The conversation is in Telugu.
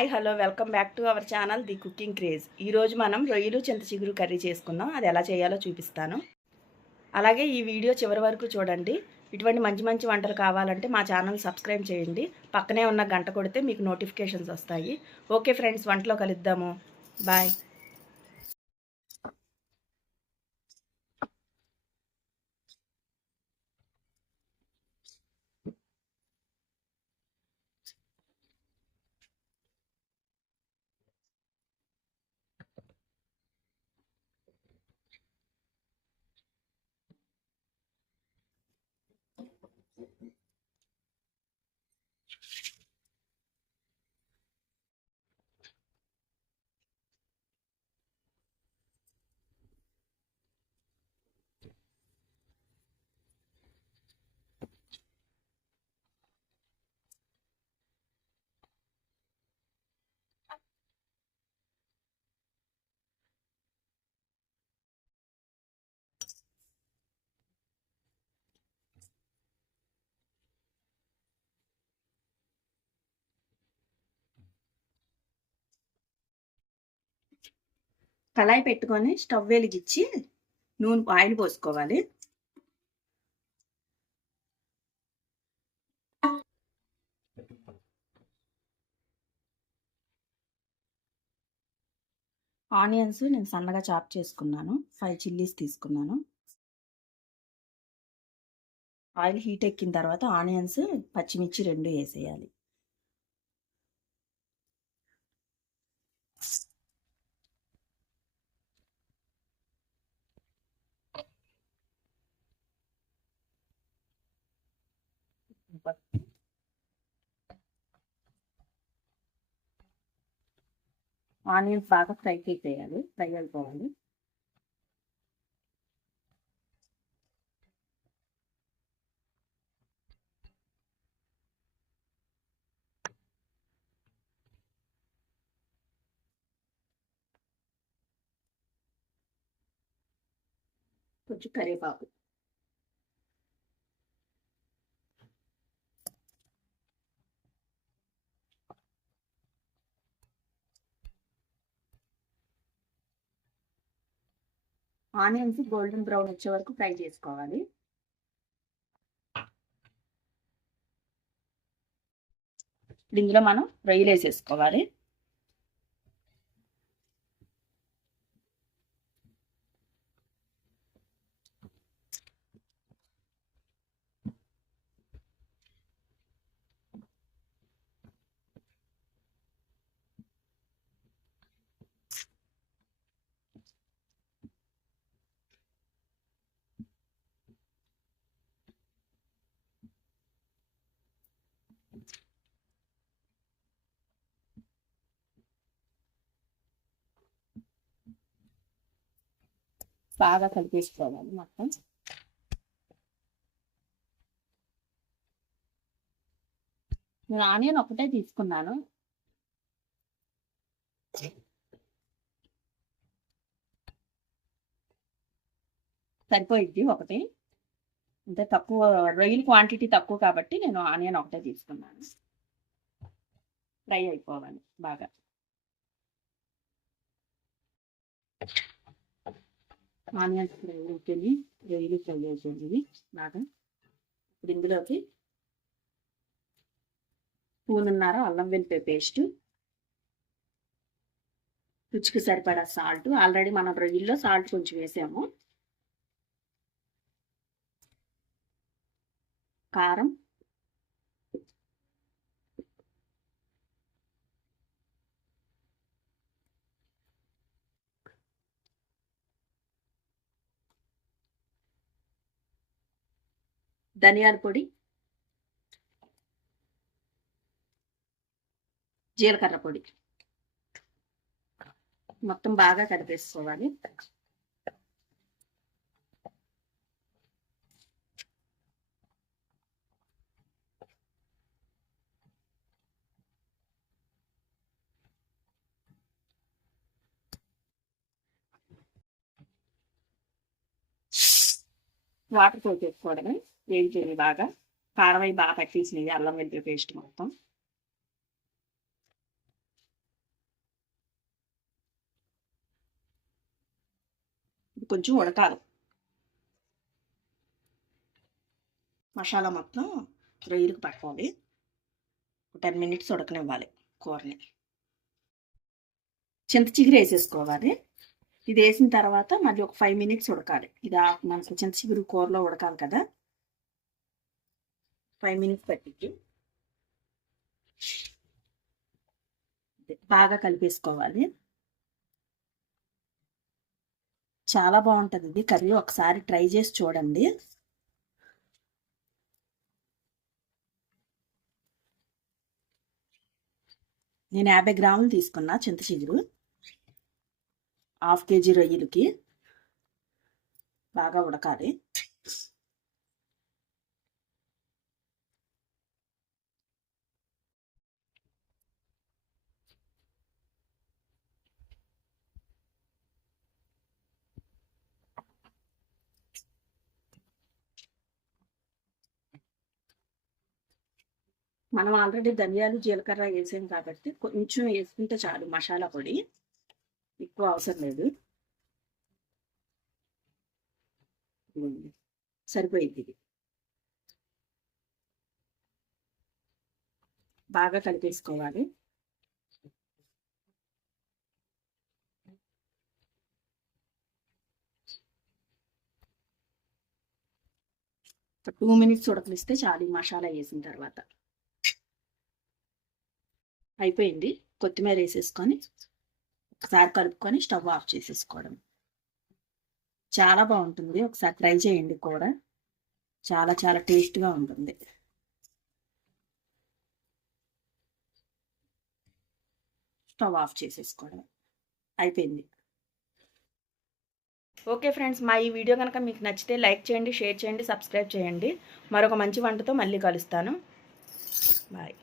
Hi hello welcome back to our channel the cooking craze. ఈరోజు మనం రొయ్యలు చింత చిగురు కర్రీ చేసుకుందాం. అది ఎలా చేయాలో చూపిస్తాను. అలాగే ఈ వీడియో చివరి వరకు చూడండి. ఇటువంటి మంచి మంచి వంటలు కావాలంటే మా ఛానల్ సబ్స్క్రైబ్ చేయండి. పక్కనే ఉన్న గంట కొడితే మీకు నోటిఫికేషన్స్ వస్తాయి. ఓకే ఫ్రెండ్స్ వంటలో కలుద్దాము. బాయ్. కళాయి పెట్టుకొని స్టవ్ వెలిగించి నూనె ఆయిల్ పోసుకోవాలి. ఆనియన్స్ నేను సన్నగా చాప్ చేసుకున్నాను. ఫైవ్ చిల్లీస్ తీసుకున్నాను. ఆయిల్ హీట్ ఎక్కిన తర్వాత ఆనియన్స్ పచ్చిమిర్చి రెండు వేసేయాలి. ఆనియన్స్ బాగా ఫ్రై చేసేయాలి. ఫ్రై అయిపోవాలి. కొంచెం కరివేపాకు. ఆనియన్స్ గోల్డెన్ బ్రౌన్ వచ్చే వరకు ఫ్రై చేసుకోవాలి. ఇందులో మనం రొయ్యలు వేసేసుకోవాలి. బాగా కలిపేసుకోవాలి మొత్తం. నేను ఆనియన్ ఒకటే తీసుకున్నాను. సరిపోయిద్ది ఒకటి. అంటే తక్కువ రొయ్యల క్వాంటిటీ తక్కువ కాబట్టి నేను ఆనియన్ ఒకటే తీసుకున్నాను. ఫ్రై అయిపోవాలి బాగా. ఆనియన్స్ ఫ్రై అవుతుంది రొయ్యలు ఫ్రై అవుతుంది బాగా ఇప్పుడు ఇందులోకి పూనున్నార అల్లం వెల్లిపాయ పేస్ట్ రుచికి సరిపడా సాల్ట్. ఆల్రెడీ మనం రొయ్యల్లో సాల్ట్ కొంచెం వేసాము. కారం ధనియాల పొడి జీలకర్ర పొడి. మొత్తం బాగా కలిపేసుకోవాలి. వాటర్ పోసేసుకోవడమే. వేయించేవి బాగా? కారమై బాగా పట్టేసినవి అల్లం వెళ్ళి పేస్ట్ మొత్తం. కొంచెం ఉడకాలి. మసాలా మొత్తం రొయ్యలకు పట్టుకోవాలి. టెన్ మినిట్స్ ఉడకనివ్వాలి కూరని. చింత చిగురు వేసేసుకోవాలి. ఇది వేసిన తర్వాత మళ్ళీ ఒక ఫైవ్ మినిట్స్ ఉడకాలి. ఇది మనకి చింత చిగురు కూరలో ఉడకాలి కదా. ఫైవ్ మినిట్స్ పట్టించి బాగా కలిపేసుకోవాలి. చాలా బాగుంటుంది ఇది. కర్రీ ఒకసారి ట్రై చేసి చూడండి. నేను యాభై గ్రాములు తీసుకున్నా చింత చిగురు. హాఫ్ కేజీ రొయ్యలకి. బాగా ఉడకాలి. మనం ఆల్రెడీ ధనియాలు జీలకర్ర వేసాం కాబట్టి కొంచెం వేసుకుంటే చాలు మసాలా పొడి. ఎక్కువ అవసరం లేదు. సరిపోయింది ఇది. బాగా కలిపేసుకోవాలి. ఒక టూ మినిట్స్ ఉడకలిస్తే చాలు మసాలా వేసిన తర్వాత. అయిపోయింది. కొత్తిమీర వేసేసుకొని ఒకసారి కలుపుకొని స్టవ్ ఆఫ్ చేసేసుకోవడం. చాలా బాగుంటుంది. ఒకసారి ట్రై చేయండి కూర. చాలా చాలా టేస్ట్గా ఉంటుంది. స్టవ్ ఆఫ్ చేసేసుకోవడం. అయిపోయింది. ఓకే ఫ్రెండ్స్ మా ఈ వీడియో కనుక మీకు నచ్చితే లైక్ చేయండి షేర్ చేయండి సబ్స్క్రైబ్ చేయండి. మరొక మంచి వంటతో మళ్ళీ కలుస్తాను. బాయ్.